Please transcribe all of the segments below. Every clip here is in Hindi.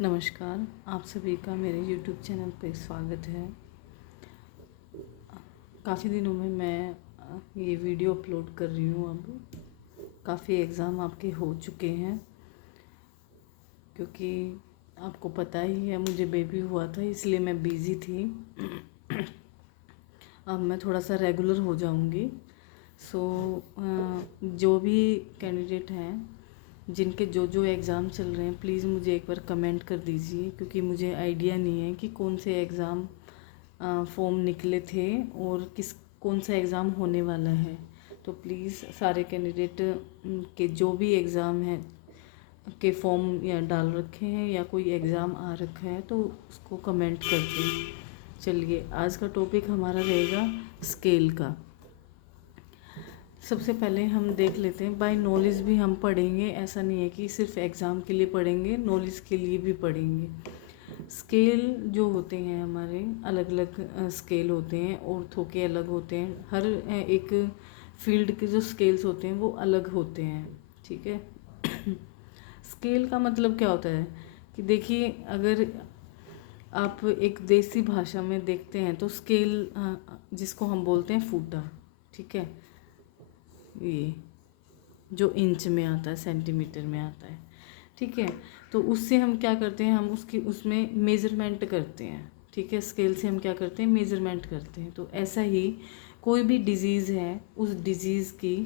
नमस्कार, आप सभी का मेरे YouTube चैनल पे स्वागत है। काफ़ी दिनों में मैं ये वीडियो अपलोड कर रही हूँ। अब काफ़ी एग्ज़ाम आपके हो चुके हैं, क्योंकि आपको पता ही है मुझे बेबी हुआ था, इसलिए मैं बिज़ी थी। अब मैं थोड़ा सा रेगुलर हो जाऊँगी। जो भी कैंडिडेट हैं जिनके जो एग्ज़ाम चल रहे हैं, प्लीज़ मुझे एक बार कमेंट कर दीजिए, क्योंकि मुझे आइडिया नहीं है कि कौन से एग्ज़ाम फॉर्म निकले थे और कौन सा एग्ज़ाम होने वाला है। तो प्लीज़ सारे कैंडिडेट के जो भी एग्ज़ाम हैं के फॉर्म या डाल रखे हैं या कोई एग्ज़ाम आ रखा है तो उसको कमेंट कर दें। चलिए, आज का टॉपिक हमारा रहेगा स्केल का। सबसे पहले हम देख लेते हैं, बाय नॉलेज भी हम पढ़ेंगे। ऐसा नहीं है कि सिर्फ एग्ज़ाम के लिए पढ़ेंगे, नॉलेज के लिए भी पढ़ेंगे। स्केल जो होते हैं हमारे, अलग अलग स्केल होते हैं, ऑर्थो के अलग होते हैं। हर एक फील्ड के जो स्केल्स होते हैं वो अलग होते हैं, ठीक है। स्केल का मतलब क्या होता है कि देखिए, अगर आप एक देसी भाषा में देखते हैं तो स्केल जिसको हम बोलते हैं फूटा, ठीक है, ये जो इंच में आता है, सेंटीमीटर में आता है, ठीक है। तो उससे हम क्या करते हैं, हम उसमें मेज़रमेंट करते हैं, ठीक है। स्केल से हम क्या करते हैं, मेज़रमेंट करते हैं। तो ऐसा ही कोई भी डिजीज़ है, उस डिजीज़ की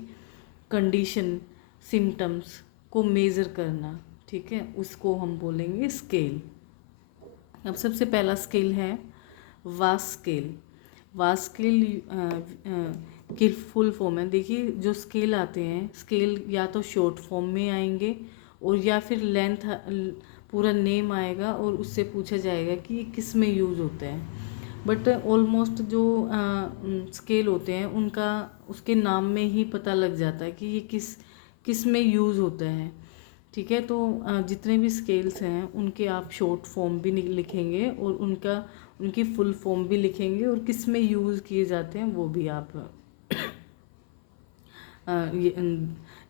कंडीशन, सिम्टम्स को मेज़र करना, ठीक है, उसको हम बोलेंगे स्केल। अब सबसे पहला स्केल है वास स्केल। वास स्केल की फुल फॉर्म है। देखिए, जो स्केल आते हैं, स्केल या तो शॉर्ट फॉर्म में आएंगे और या फिर लेंथ पूरा नेम आएगा और उससे पूछा जाएगा कि ये किस में यूज़ होता है। बट ऑलमोस्ट जो स्केल होते हैं उनका उसके नाम में ही पता लग जाता है कि ये किस में यूज़ होता है, ठीक है। तो जितने भी स्केल्स हैं उनके आप शॉर्ट फॉर्म भी लिखेंगे और उनकी फुल फॉर्म भी लिखेंगे और किस में यूज़ किए जाते हैं वो भी आप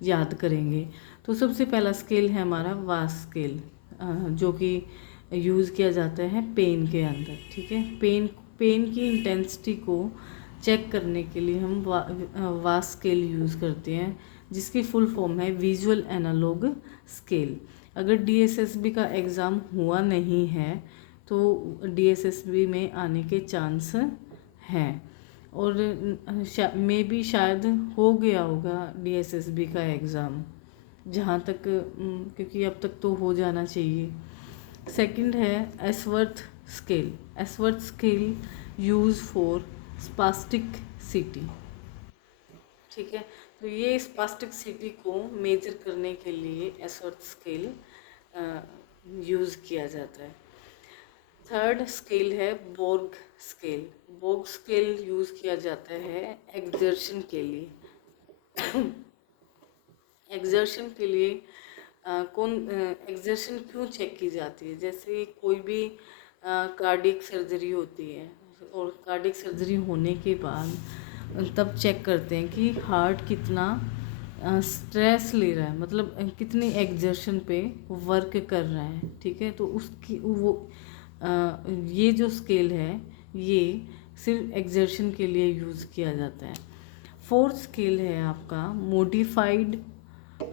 याद करेंगे। तो सबसे पहला स्केल है हमारा वास स्केल, जो कि यूज़ किया जाता है पेन के अंदर, ठीक है। पेन की इंटेंसिटी को चेक करने के लिए हम वास स्केल यूज़ करते हैं, जिसकी फुल फॉर्म है विजुअल एनालॉग स्केल। अगर डीएसएसबी का एग्ज़ाम हुआ नहीं है तो डीएसएसबी में आने के चांस हैं, और मे भी शायद हो गया होगा डीएसएसबी का एग्ज़ाम, जहाँ तक क्योंकि अब तक तो हो जाना चाहिए। सेकंड है Ashworth scale. Ashworth scale use for spasticity, ठीक है। तो ये स्पास्टिक सिटी को मेजर करने के लिए एसवर्थ स्केल यूज़ किया जाता है। थर्ड स्केल है बोर्ग स्केल। बोर्ग स्केल यूज़ किया जाता है एक्सर्शन के लिए। एक्सर्शन के लिए कौन एक्सर्शन क्यों चेक की जाती है, जैसे कोई भी कार्डियक सर्जरी होती है और कार्डियक सर्जरी होने के बाद तब चेक करते हैं कि हार्ट कितना स्ट्रेस ले रहा है, मतलब कितनी एक्सर्शन पे वर्क कर रहा है, ठीक है। तो उसकी वो ये जो स्केल है ये सिर्फ एक्सर्शन के लिए यूज़ किया जाता है। फोर्थ स्केल है आपका मॉडिफाइड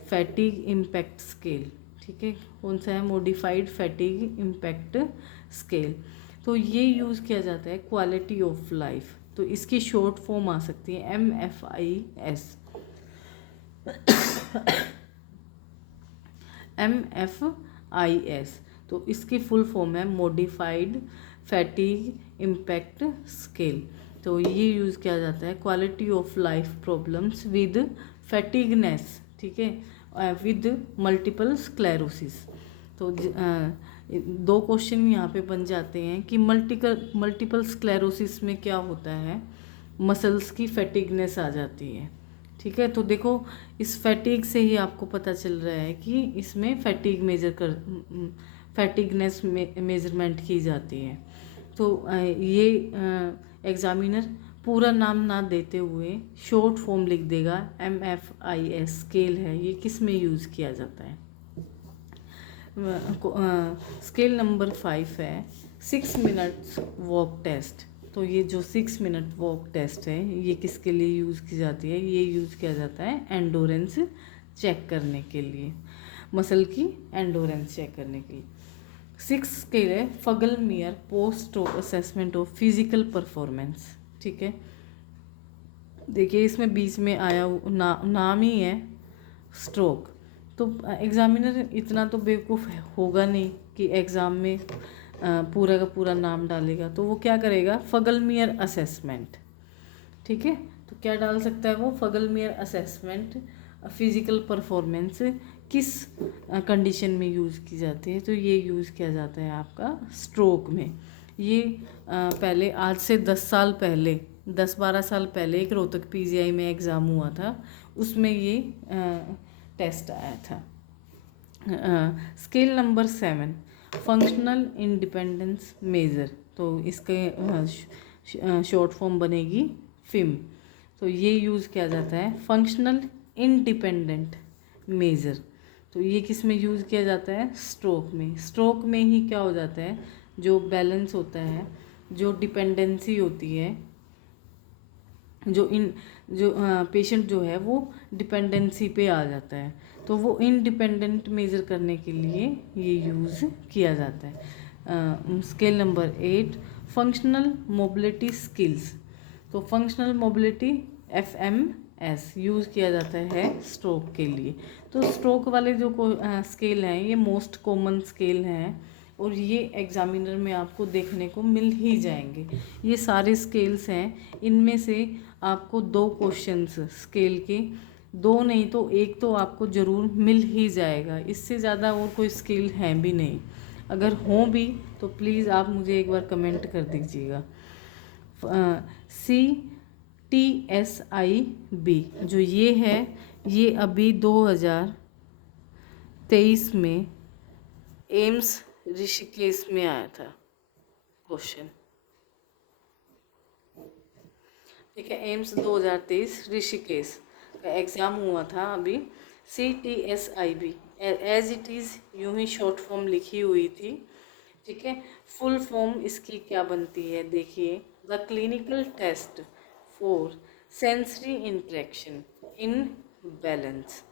फैटिग इम्पैक्ट स्केल, ठीक है। कौन सा है, मॉडिफाइड फैटिग इम्पैक्ट स्केल। तो ये यूज़ किया जाता है क्वालिटी ऑफ लाइफ। तो इसकी शॉर्ट फॉर्म आ सकती है MFIS। MFIS। तो इसकी फुल फॉर्म है मॉडिफाइड फैटिग इम्पैक्ट स्केल। तो ये यूज़ किया जाता है quality of life problems with fatigueness, ठीक है, विद मल्टीपल स्क्लेरोसिस। तो दो क्वेश्चन यहाँ पे बन जाते हैं कि मल्टीपल स्क्लेरोसिस में क्या होता है, मसल्स की फैटिगनेस आ जाती है, ठीक है। तो देखो, इस फैटिग से ही आपको पता चल रहा है कि इसमें फैटिगनेस मेजरमेंट की जाती है। तो ये एग्जामिनर पूरा नाम ना देते हुए शॉर्ट फॉर्म लिख देगा MFIS स्केल है, ये किस में यूज़ किया जाता है। स्केल नंबर 5 है 6 मिनट्स वॉक टेस्ट। तो ये जो 6 मिनट वॉक टेस्ट है ये किसके लिए यूज़ की जाती है? ये यूज़ किया जाता है एंडोरेंस चेक करने के लिए, मसल की एंडोरेंस चेक करने के लिए। 6 स्केल है Fugl Meyer post assessment of physical performance. ठीक है, देखिए इसमें बीच में आया नाम ही है स्ट्रोक। तो एग्ज़ामिनर इतना तो बेवकूफ़ होगा नहीं कि एग्ज़ाम में पूरा का पूरा नाम डालेगा, तो वो क्या करेगा? फगलमियर असेसमेंट। ठीक है, तो क्या डाल सकता है वो? फगलमियर असेसमेंट फिज़िकल परफॉर्मेंस किस कंडीशन में यूज़ की जाती है? तो ये यूज़ किया जाता है आपका स्ट्रोक में। ये पहले आज से 10-12 साल पहले एक रोहतक पीजीआई में एग्ज़ाम हुआ था, उसमें ये टेस्ट आया था। Scale number 7 functional independence measure. तो इसके शॉर्ट फॉर्म बनेगी फिम। तो ये यूज़ किया जाता है फंक्शनल इंडिपेंडेंट मेज़र। तो ये किस में यूज़ किया जाता है? स्ट्रोक में। स्ट्रोक में ही क्या हो जाता है? जो बैलेंस होता है, जो डिपेंडेंसी होती है, जो पेशेंट जो है वो डिपेंडेंसी पे आ जाता है, तो वो इंडिपेंडेंट मेज़र करने के लिए ये यूज़ किया जाता है। Scale number 8 functional mobility skills. तो फंक्शनल मोबिलिटी FMS यूज़ किया जाता है स्ट्रोक के लिए। तो स्ट्रोक वाले जो स्केल हैं ये मोस्ट कॉमन स्केल हैं और ये एग्ज़ामिनर में आपको देखने को मिल ही जाएंगे। ये सारे स्केल्स हैं, इनमें से आपको 2 क्वेश्चंस स्केल के, 2 नहीं तो 1 तो आपको ज़रूर मिल ही जाएगा। इससे ज़्यादा और कोई स्केल है भी नहीं। अगर हों भी तो प्लीज़ आप मुझे एक बार कमेंट कर दीजिएगा। CTSIB जो ये है, ये अभी 2023 में एम्स ऋषिकेश में आया था क्वेश्चन। ठीक है, एम्स 2023 ऋषिकेश का एग्ज़ाम हुआ था अभी। CTSIB एज इट इज़ यूं ही शॉर्ट फॉर्म लिखी हुई थी। ठीक है, फुल फॉर्म इसकी क्या बनती है देखिए, the clinical test for sensory interaction in balance.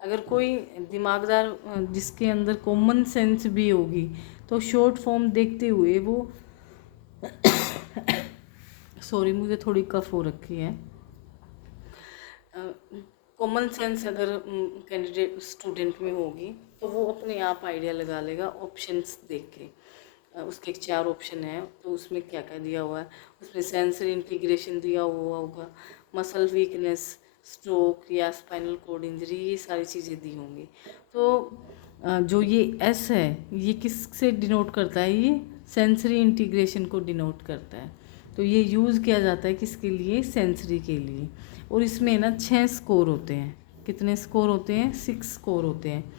अगर कोई दिमागदार जिसके अंदर कॉमन सेंस भी होगी तो शॉर्ट फॉर्म देखते हुए वो सॉरी मुझे थोड़ी कफ हो रखी है। कॉमन सेंस अगर कैंडिडेट स्टूडेंट में होगी तो वो अपने आप आइडिया लगा लेगा ऑप्शंस देख के। उसके 4 ऑप्शन हैं, तो उसमें क्या क्या दिया हुआ है, उसमें सेंसरी इंटीग्रेशन दिया हुआ होगा, मसल वीकनेस, स्ट्रोक या स्पाइनल कॉर्ड इंजरी, ये सारी चीज़ें दी होंगी। तो जो ये S है ये किस से डिनोट करता है? ये सेंसरी इंटीग्रेशन को डिनोट करता है। तो ये यूज़ किया जाता है किसके लिए? सेंसरी के लिए। और इसमें ना 6 स्कोर होते हैं। कितने स्कोर होते हैं? 6 स्कोर होते हैं।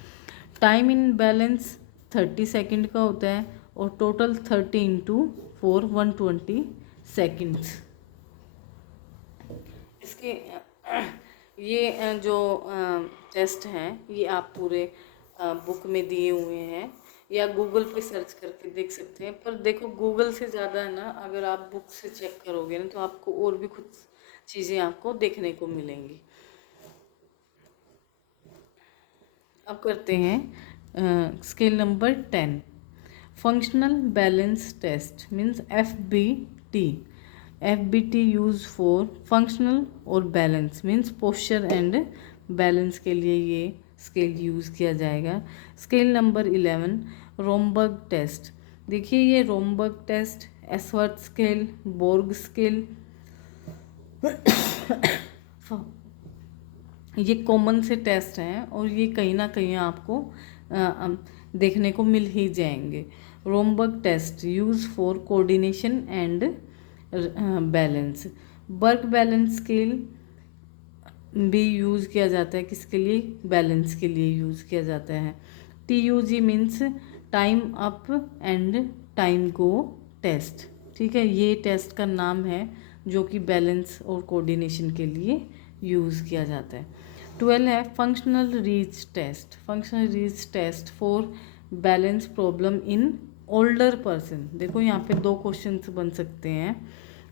टाइम इन बैलेंस 30 सेकंड का होता है और टोटल 30 × 4 120 सेकंड्स। इसके ये जो टेस्ट हैं ये आप पूरे बुक में दिए हुए हैं या गूगल पे सर्च करके देख सकते हैं। पर देखो गूगल से ज़्यादा है ना, अगर आप बुक से चेक करोगे ना तो आपको और भी कुछ चीज़ें आपको देखने को मिलेंगी। अब करते हैं scale number 10 functional balance test means FBT use for functional और balance means posture and balance के लिए ये स्केल यूज़ किया जाएगा। Scale number 11 Romberg test. देखिए ये Romberg test, Ashworth scale, Borg scale ये कॉमन से टेस्ट हैं और ये कहीं ना कहीं आपको देखने को मिल ही जाएंगे। Romberg test use for coordination and balance. Berg balance scale भी यूज़ किया जाता है किसके लिए? बैलेंस के लिए यूज़ किया जाता है। TUG means time up and time go test. ठीक है, ये टेस्ट का नाम है जो कि बैलेंस और कोऑर्डिनेशन के लिए यूज़ किया जाता है। 12 है functional reach test. Functional reach test for balance problem in older person. देखो यहाँ पे 2 क्वेश्चंस बन सकते हैं,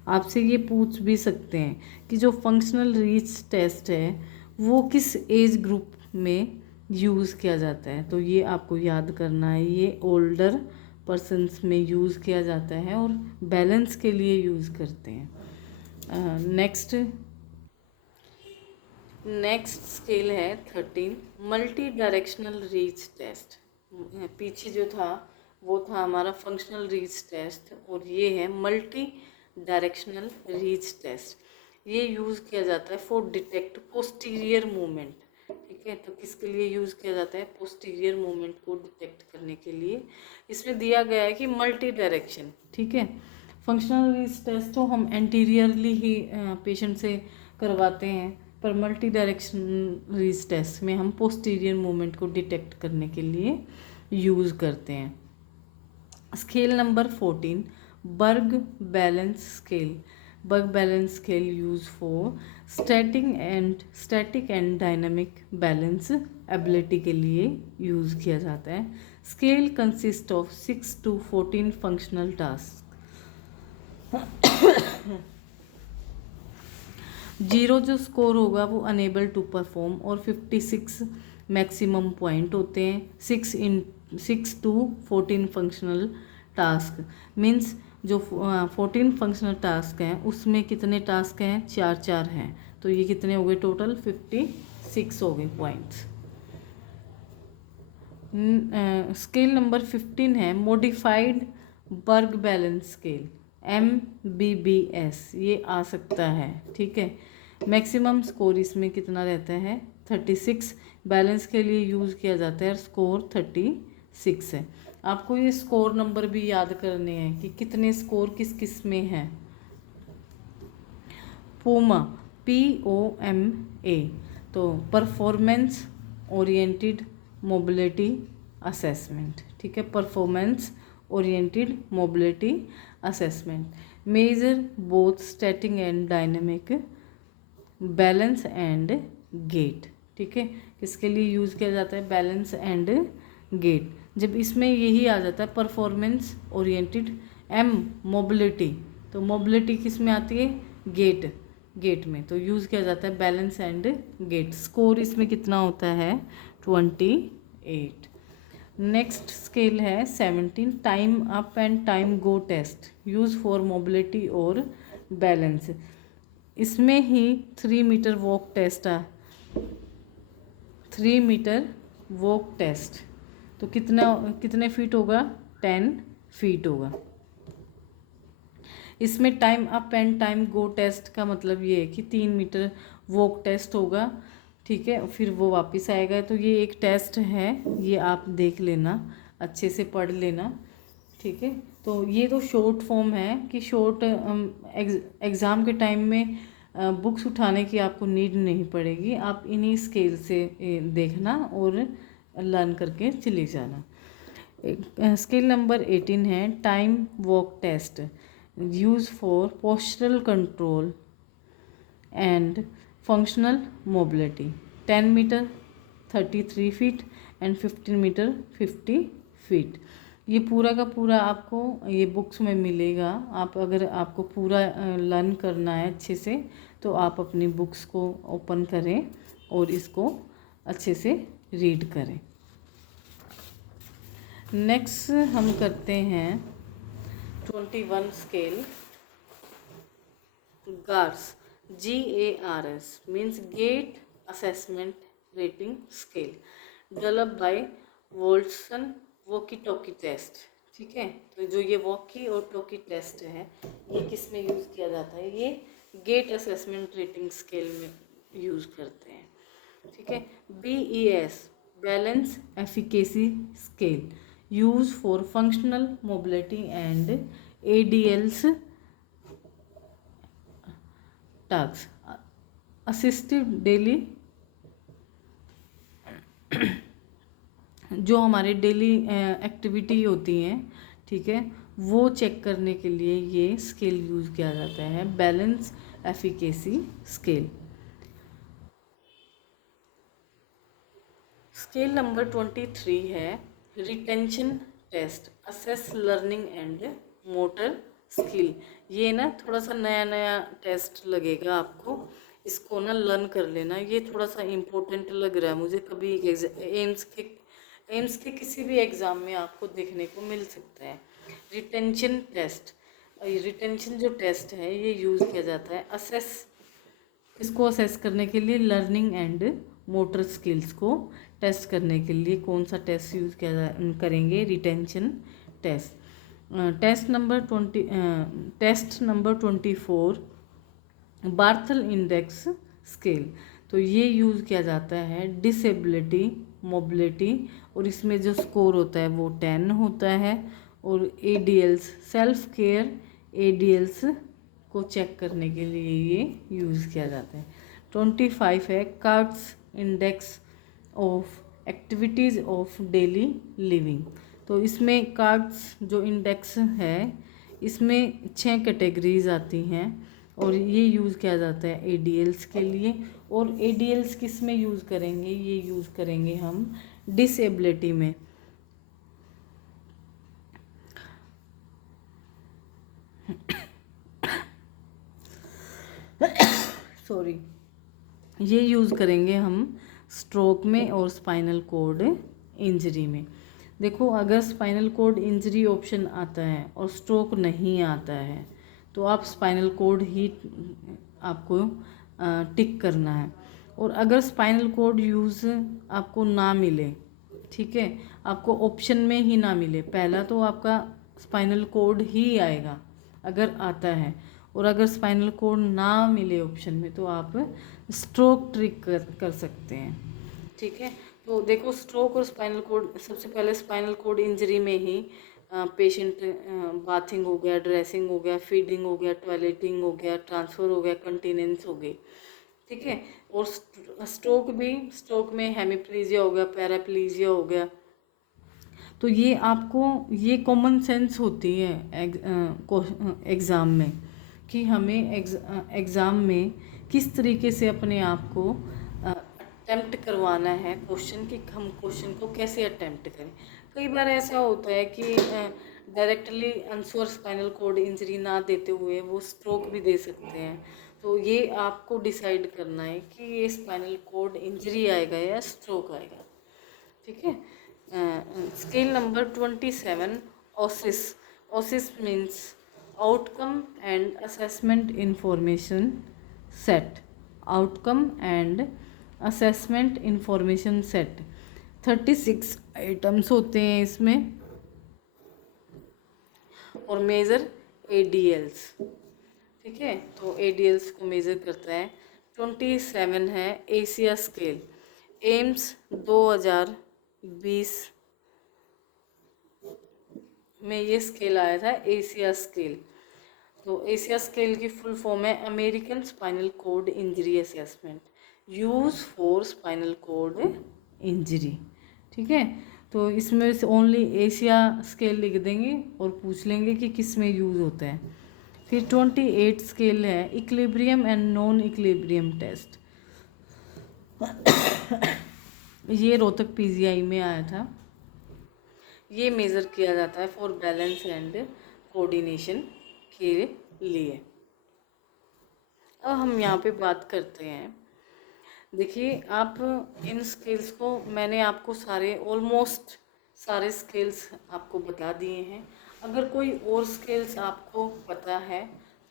आपसे ये पूछ भी सकते हैं कि जो फंक्शनल रीच टेस्ट है वो किस एज ग्रुप में यूज़ किया जाता है। तो ये आपको याद करना है, ये ओल्डर पर्सन्स में यूज़ किया जाता है और बैलेंस के लिए यूज़ करते हैं। नेक्स्ट स्केल है 13, मल्टी डायरेक्शनल रीच टेस्ट। पीछे जो था वो था हमारा फंक्शनल रीच टेस्ट, और ये है मल्टी डायरेक्शनल रीच टेस्ट। ये यूज़ किया जाता है फॉर डिटेक्ट पोस्टीरियर मूवमेंट। ठीक है, तो किसके लिए यूज़ किया जाता है? पोस्टीरियर मूवमेंट को डिटेक्ट करने के लिए। इसमें दिया गया है कि मल्टी डायरेक्शन। ठीक है, फंक्शनल रीच टेस्ट तो हम एंटीरियरली ही पेशेंट से करवाते हैं, पर मल्टी डायरेक्शन रीच टेस्ट में हम पोस्टीरियर मूवमेंट को डिटेक्ट करने के लिए यूज़ करते हैं। Scale number 14, Berg balance scale. Berg balance scale use for static and dynamic balance ability के लिए यूज़ किया जाता है। Scale consist of 6 to 14 functional task. 0 जो स्कोर होगा वो अनेबल टू परफॉर्म, और 56 मैक्सिमम पॉइंट होते हैं। 6 to 14 फंक्शनल टास्क मीन्स जो 14 फंक्शनल टास्क हैं उसमें कितने टास्क हैं? 4 हैं, तो ये कितने हो गए? टोटल 56 हो गए पॉइंट्स। स्केल नंबर 15 है मॉडिफाइड बर्ग बैलेंस स्केल, MBBS, ये आ सकता है। ठीक है, मैक्सिमम स्कोर इसमें कितना रहता है? 36। बैलेंस के लिए यूज़ किया जाता है, स्कोर 36 है। आपको ये स्कोर नंबर भी याद करने हैं कि कितने स्कोर किस किस में हैं। POMA, POMA, तो परफॉर्मेंस ओरिएंटेड मोबिलिटी असेसमेंट। ठीक है, performance oriented mobility assessment measure both static and dynamic balance and gait. ठीक है, किसके लिए यूज़ किया जाता है? Balance and gait. जब इसमें यही आ जाता है परफॉर्मेंस ओरिएंटेड, M मोबिलिटी, तो मोबिलिटी किस में आती है? गेट में, तो यूज़ किया जाता है बैलेंस एंड गेट। स्कोर इसमें कितना होता है? 28। नेक्स्ट स्केल है 17, time up and time go test, use for mobility और बैलेंस। इसमें ही 3 मीटर वॉक टेस्ट है। 3 मीटर वॉक टेस्ट, तो कितने फीट होगा? 10 फीट होगा। इसमें time up and time go test का मतलब ये है कि 3 मीटर वॉक टेस्ट होगा। ठीक है, फिर वो वापस आएगा। तो ये एक टेस्ट है, ये आप देख लेना, अच्छे से पढ़ लेना। ठीक है, तो ये तो शॉर्ट फॉर्म है कि शॉर्ट एग्ज़ाम के टाइम में बुक्स उठाने की आपको नीड नहीं पड़ेगी। आप इन्हीं स्केल से देखना और लर्न करके चले जाना। स्केल नंबर 18 है time walk test, use for postural control and functional mobility. 10 metre 33 feet and 15 metre 50 feet. ये पूरा का पूरा आपको ये बुक्स में मिलेगा। आप अगर आपको पूरा लर्न करना है अच्छे से, तो आप अपनी बुक्स को ओपन करें और इसको अच्छे से रीड करें। नेक्स्ट हम करते हैं 21 scale, GARS, GARS means gait assessment rating scale, developed by Wolfson walkie talkie test. ठीक है, तो जो ये वॉकी और टॉकी टेस्ट है ये किस में यूज़ किया जाता है? ये गेट असेसमेंट रेटिंग स्केल में यूज़ करते हैं। ठीक है, BES, balance efficacy scale, use for functional mobility and ADLs task, assistive daily, जो हमारे डेली एक्टिविटी होती हैं, ठीक है, वो चेक करने के लिए ये स्केल यूज़ किया जाता है, balance efficacy scale. Scale number 23 है retention test, assess learning and motor skill. ये ना थोड़ा सा नया नया टेस्ट लगेगा आपको, इसको ना लर्न कर लेना। ये थोड़ा सा इम्पोर्टेंट लग रहा है मुझे, कभी एम्स के किसी भी एग्ज़ाम में आपको देखने को मिल सकता है। रिटेंशन टेस्ट, रिटेंशन जो टेस्ट है ये यूज़ किया जाता है असेस, इसको असेस करने के लिए, लर्निंग एंड मोटर स्किल्स को टेस्ट करने के लिए कौन सा टेस्ट यूज़ करेंगे, retention test. Test number 24 Barthel index scale. तो ये यूज़ किया जाता है डिसेबिलिटी, मोबिलिटी, और इसमें जो स्कोर होता है वो 10 होता है। और एडीएल्स, सेल्फ केयर एडीएल्स को चेक करने के लिए ये यूज़ किया जाता है। 25 है cards index of activities of daily living. तो इसमें कार्ड्स जो इंडेक्स है इसमें 6 कैटेगरीज आती हैं और ये यूज़ किया जाता है एडीएल्स के लिए। और एडीएल्स किस में यूज़ करेंगे, ये यूज़ करेंगे हम डिसेबिलिटी में। सॉरी, ये यूज़ करेंगे हम स्ट्रोक में और स्पाइनल कॉर्ड इंजरी में। देखो, अगर स्पाइनल कॉर्ड इंजरी ऑप्शन आता है और स्ट्रोक नहीं आता है तो आप स्पाइनल कॉर्ड ही आपको टिक करना है। और अगर स्पाइनल कॉर्ड यूज़ आपको ना मिले, ठीक है, आपको ऑप्शन में ही ना मिले, पहला तो आपका स्पाइनल कॉर्ड ही आएगा अगर आता है। और अगर स्पाइनल कॉर्ड ना मिले ऑप्शन में तो आप स्ट्रोक ट्रिक कर सकते हैं, ठीक है। तो देखो, स्ट्रोक और स्पाइनल कॉर्ड, सबसे पहले स्पाइनल कॉर्ड इंजरी में ही पेशेंट बाथिंग हो गया, ड्रेसिंग हो गया, फीडिंग हो गया, टॉयलेटिंग हो गया, ट्रांसफ़र हो गया, कंटिनेंस हो गई, ठीक है। और स्ट्रोक भी, स्ट्रोक में हेमिप्लीजिया हो गया, पैराप्लीजिया हो गया। तो ये आपको, ये कॉमन सेंस होती है एग्ज़ाम में कि हमें एग्ज़ाम में किस तरीके से अपने आप को अटेम्प्ट करवाना है क्वेश्चन, कि हम क्वेश्चन को कैसे अटेम्प्ट करें। कई बार ऐसा होता है कि directly answer spinal cord injury ना देते हुए वो स्ट्रोक भी दे सकते हैं। तो ये आपको डिसाइड करना है कि ये स्पाइनल कॉर्ड इंजरी आएगा या स्ट्रोक आएगा, ठीक है। Scale number 27 Oasis. Oasis means outcome and assessment information set. Outcome and assessment information set 36 items होते हैं इसमें। और मेज़र एडीएल्स, ठीक है। तो एडीएल्स को मेज़र करता है। 27 है एशिया स्केल। एम्स 2020 में ये स्केल आया था, एशिया स्केल। तो एशिया स्केल की फुल फॉर्म है American spinal cord injury assessment, use for spinal cord injury, ठीक है। तो इसमें से ओनली एशिया स्केल लिख देंगे और पूछ लेंगे कि किस में यूज़ होता है। फिर 28 स्केल है equilibrium and non equilibrium test. ये रोहतक पीजीआई में आया था। ये मेज़र किया जाता है फॉर बैलेंस एंड कोऑर्डिनेशन के लिए। अब हम यहाँ पे बात करते हैं, देखिए आप इन स्केल्स को, मैंने आपको सारे, ऑलमोस्ट सारे स्केल्स आपको बता दिए हैं। अगर कोई और स्केल्स आपको पता है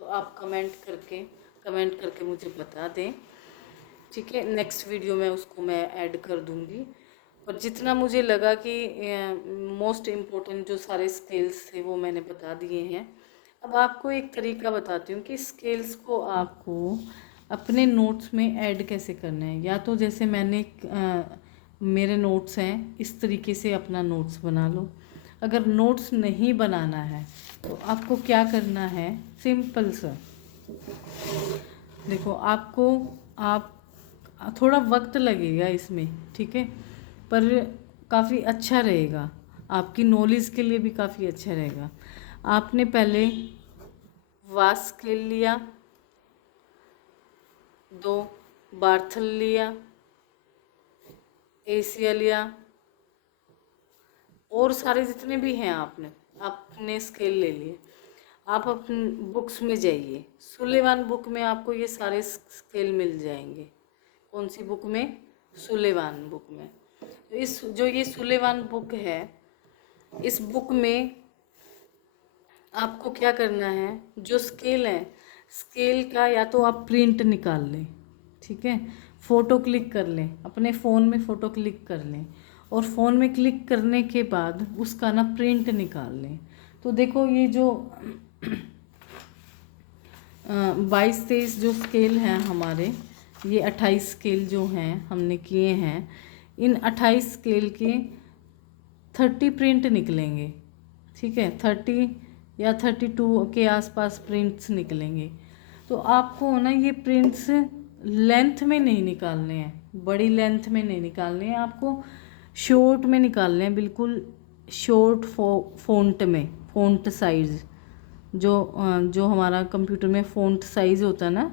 तो आप कमेंट करके मुझे बता दें, ठीक है। नेक्स्ट वीडियो में उसको मैं ऐड कर दूंगी। पर जितना मुझे लगा कि मोस्ट इम्पोर्टेंट जो सारे स्केल्स थे वो मैंने बता दिए हैं। अब आपको एक तरीका बताती हूँ कि स्केल्स को आपको अपने नोट्स में ऐड कैसे करना है। या तो जैसे मैंने मेरे नोट्स हैं, इस तरीके से अपना नोट्स बना लो। अगर नोट्स नहीं बनाना है तो आपको क्या करना है, सिंपल सा, देखो आपको, आप थोड़ा वक्त लगेगा इसमें, ठीक है, पर काफ़ी अच्छा रहेगा, आपकी नॉलेज के लिए भी काफ़ी अच्छा रहेगा। आपने पहले वास स्केल लिया, 2 बार्थल लिया, एशिया लिया और सारे जितने भी हैं आपने स्केल ले लिए, आप अपनी बुक्स में जाइए, सुलेवान बुक में आपको ये सारे स्केल मिल जाएंगे। कौन सी बुक में? सुलेवान बुक में। तो इस जो ये सुलेवान बुक है, इस बुक में आपको क्या करना है, जो स्केल है, स्केल का या तो आप प्रिंट निकाल लें, ठीक है, फ़ोटो क्लिक कर लें, अपने फ़ोन में फ़ोटो क्लिक कर लें, और फ़ोन में क्लिक करने के बाद उसका ना प्रिंट निकाल लें। तो देखो ये जो 22-23 जो स्केल हैं हमारे, ये 28 स्केल जो हैं हमने किए हैं, इन 28 स्केल के 30 प्रिंट निकलेंगे, ठीक है, 30 या 32 के आसपास प्रिंट्स निकलेंगे। तो आपको ना ये प्रिंट्स लेंथ में नहीं निकालने हैं, बड़ी लेंथ में नहीं निकालने हैं, आपको शॉर्ट में निकालने हैं, बिल्कुल शॉर्ट फ़ॉन्ट में, फ़ॉन्ट साइज़ जो हमारा कंप्यूटर में फ़ॉन्ट साइज़ होता है ना,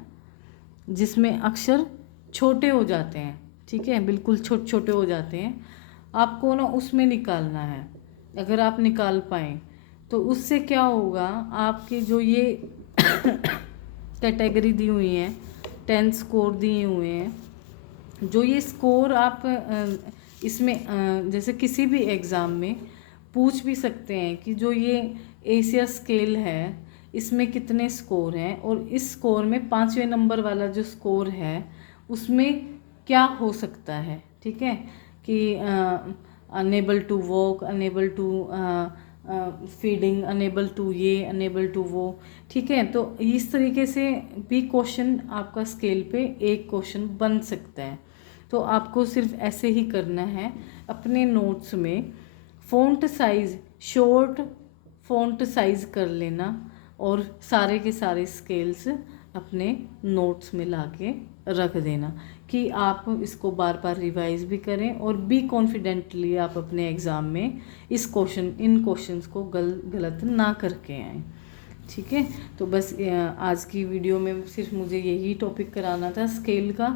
जिसमें अक्षर छोटे हो जाते हैं, ठीक है, बिल्कुल छोटे छोटे हो जाते हैं, आपको ना उसमें निकालना है। अगर आप निकाल पाएँ तो उससे क्या होगा, आपके जो ये कैटेगरी दी हुई है, 10 स्कोर दिए हुए हैं, जो ये स्कोर आप इसमें जैसे किसी भी एग्ज़ाम में पूछ भी सकते हैं कि जो ये एशिया स्केल है इसमें कितने स्कोर हैं, और इस स्कोर में 5वें नंबर वाला जो स्कोर है उसमें क्या हो सकता है, ठीक है, कि unable to walk, unable to feeding, unable to ये, अनेबल टू वो, ठीक है। तो इस तरीके से भी क्वेश्चन आपका स्केल पे एक क्वेश्चन बन सकता है। तो आपको सिर्फ ऐसे ही करना है, अपने नोट्स में font size, short font size कर लेना, और सारे के सारे स्केल्स अपने नोट्स में लाके रख देना, कि आप इसको बार बार रिवाइज भी करें और भी कॉन्फिडेंटली आप अपने एग्ज़ाम में इन क्वेश्चंस को गलत ना करके आएँ, ठीक है। तो बस आज की वीडियो में सिर्फ मुझे यही टॉपिक कराना था स्केल का।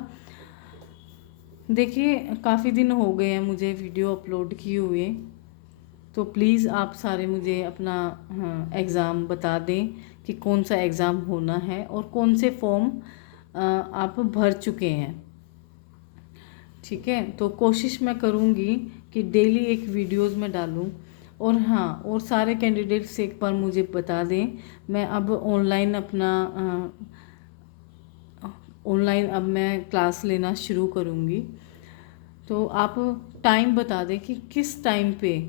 देखिए काफ़ी दिन हो गए हैं मुझे वीडियो अपलोड किए हुए, तो प्लीज़ आप सारे मुझे अपना एग्ज़ाम बता दें कि कौन सा एग्ज़ाम होना है और कौन से फॉर्म आप भर चुके हैं, ठीक है। तो कोशिश मैं करूँगी कि डेली एक वीडियोस में डालूँ, और हाँ, और सारे कैंडिडेट्स एक बार मुझे बता दें, मैं अब ऑनलाइन अब मैं क्लास लेना शुरू करूँगी। तो आप टाइम बता दें कि किस टाइम पे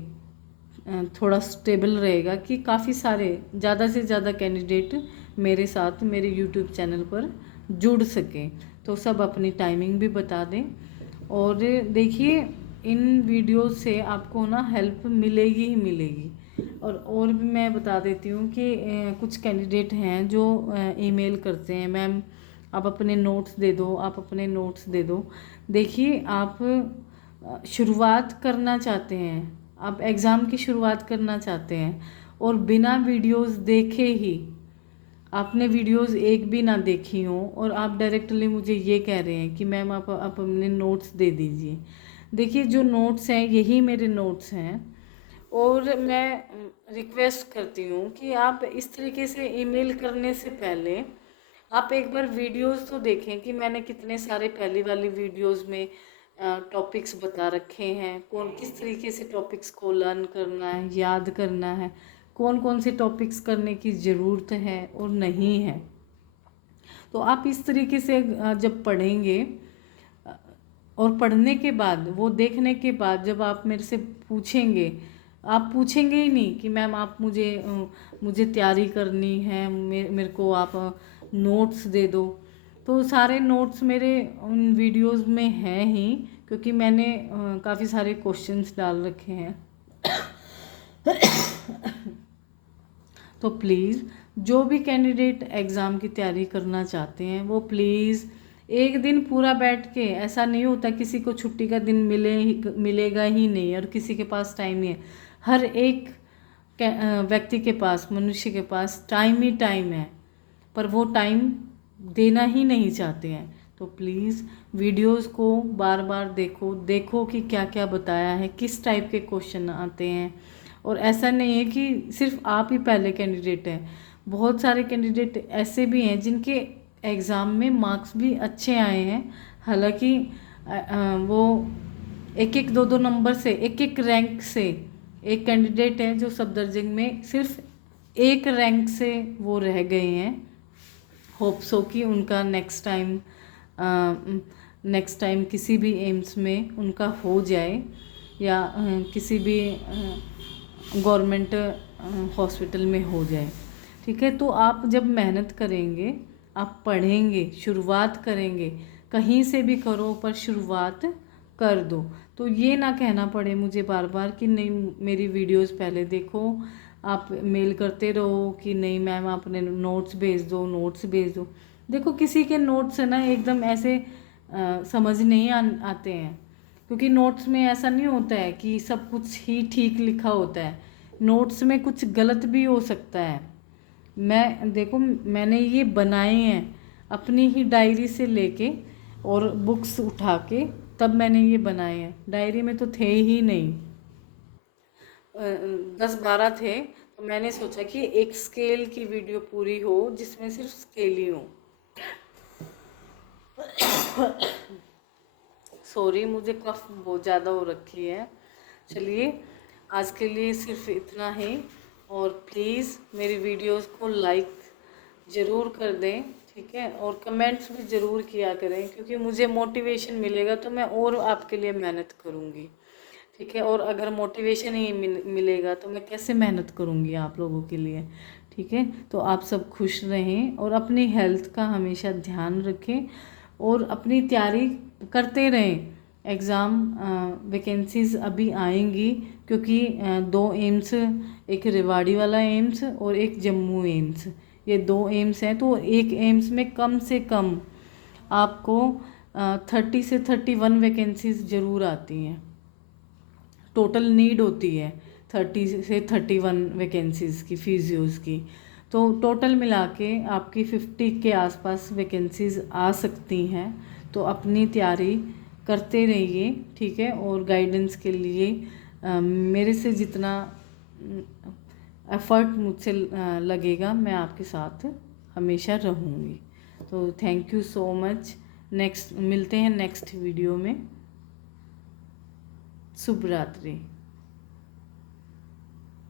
थोड़ा स्टेबल रहेगा, कि काफ़ी सारे ज़्यादा से ज़्यादा कैंडिडेट मेरे साथ मेरे यूट्यूब चैनल पर जुड़ सकें। तो सब अपनी टाइमिंग भी बता दें, और देखिए इन वीडियो से आपको ना हेल्प मिलेगी ही मिलेगी। और भी मैं बता देती हूँ कि कुछ कैंडिडेट हैं जो ईमेल करते हैं, मैम आप अपने नोट्स दे दो, आप अपने नोट्स दे दो। देखिए आप शुरुआत करना चाहते हैं, आप एग्ज़ाम की शुरुआत करना चाहते हैं, और बिना वीडियोस देखे ही, आपने वीडियोस एक भी ना देखी हो और आप डायरेक्टली मुझे ये कह रहे हैं कि मैम आप अपने नोट्स दे दीजिए। देखिए जो नोट्स हैं यही मेरे नोट्स हैं, और मैं रिक्वेस्ट करती हूँ कि आप इस तरीके से ईमेल करने से पहले आप एक बार वीडियोस तो देखें कि मैंने कितने सारे पहली वाली वीडियोस में टॉपिक्स बता रखे हैं, कौन किस तरीके से टॉपिक्स को लर्न करना है, याद करना है, कौन कौन से टॉपिक्स करने की ज़रूरत है और नहीं है। तो आप इस तरीके से जब पढ़ेंगे, और पढ़ने के बाद, वो देखने के बाद जब आप मेरे से पूछेंगे, आप पूछेंगे ही नहीं कि मैम आप मुझे तैयारी करनी है, मेरे को आप नोट्स दे दो। तो सारे नोट्स मेरे उन वीडियोस में हैं ही, क्योंकि मैंने काफ़ी सारे क्वेश्चंस डाल रखे हैं। तो प्लीज़ जो भी कैंडिडेट एग्ज़ाम की तैयारी करना चाहते हैं वो प्लीज़ एक दिन पूरा बैठ के, ऐसा नहीं होता किसी को छुट्टी का दिन मिलेगा ही नहीं और किसी के पास टाइम नहीं है। हर एक व्यक्ति के पास, मनुष्य के पास टाइम ही टाइम है, पर वो टाइम देना ही नहीं चाहते हैं। तो प्लीज़ वीडियोस को बार बार देखो कि क्या क्या बताया है, किस टाइप के क्वेश्चन आते हैं। और ऐसा नहीं है कि सिर्फ आप ही पहले कैंडिडेट हैं, बहुत सारे कैंडिडेट ऐसे भी हैं जिनके एग्ज़ाम में मार्क्स भी अच्छे आए हैं। हालांकि वो एक एक दो दो नंबर से, एक एक रैंक से, एक कैंडिडेट है जो सफदरजंग में सिर्फ एक रैंक से वो रह गए हैं। होप सो कि उनका नेक्स्ट टाइम किसी भी एम्स में उनका हो जाए, या किसी भी गवर्नमेंट हॉस्पिटल में हो जाए। ठीक है, तो आप जब मेहनत करेंगे, आप पढ़ेंगे, शुरुआत करेंगे, कहीं से भी करो पर शुरुआत कर दो। तो ये ना कहना पड़े मुझे बार बार कि नहीं मेरी वीडियोस पहले देखो, आप मेल करते रहो कि नहीं मैम आपने नोट्स भेज दो। देखो किसी के नोट्स है ना एकदम ऐसे समझ नहीं आते हैं, क्योंकि नोट्स में ऐसा नहीं होता है कि सब कुछ ही ठीक लिखा होता है, नोट्स में कुछ गलत भी हो सकता है। देखो मैंने ये बनाए हैं अपनी ही डायरी से लेके और बुक्स उठा के, तब मैंने ये बनाए हैं। डायरी में तो थे ही नहीं, 10-12 थे, तो मैंने सोचा कि एक स्केल की वीडियो पूरी हो जिसमें सिर्फ स्केल ही हो। सॉरी, मुझे कफ बहुत ज़्यादा हो रखी है। चलिए आज के लिए सिर्फ इतना ही, और प्लीज़ मेरी वीडियोस को लाइक ज़रूर कर दें, ठीक है, और कमेंट्स भी ज़रूर किया करें, क्योंकि मुझे मोटिवेशन मिलेगा तो मैं और आपके लिए मेहनत करूँगी। ठीक है, और अगर मोटिवेशन ही मिलेगा तो मैं कैसे मेहनत करूँगी आप लोगों के लिए। ठीक है, तो आप सब खुश रहें और अपनी हेल्थ का हमेशा ध्यान रखें और अपनी तैयारी करते रहें। एग्ज़ाम वैकेंसीज़ अभी आएंगी, क्योंकि 2 एम्स, एक रेवाड़ी वाला एम्स और एक जम्मू एम्स, ये 2 एम्स हैं। तो एक एम्स में कम से कम आपको 30 से 31 वैकेंसीज़ ज़रूर आती हैं, टोटल नीड होती है 30 से 31 वैकेंसीज़ की फिजियोज़ की। तो टोटल मिला के आपकी 50 के आसपास वैकेंसीज़ आ सकती हैं। तो अपनी तैयारी करते रहिए, ठीक है, और गाइडेंस के लिए मेरे से जितना एफ़र्ट मुझसे लगेगा मैं आपके साथ हमेशा रहूँगी। तो थैंक यू सो मच। मिलते हैं नेक्स्ट वीडियो में। शुभ रात्रि।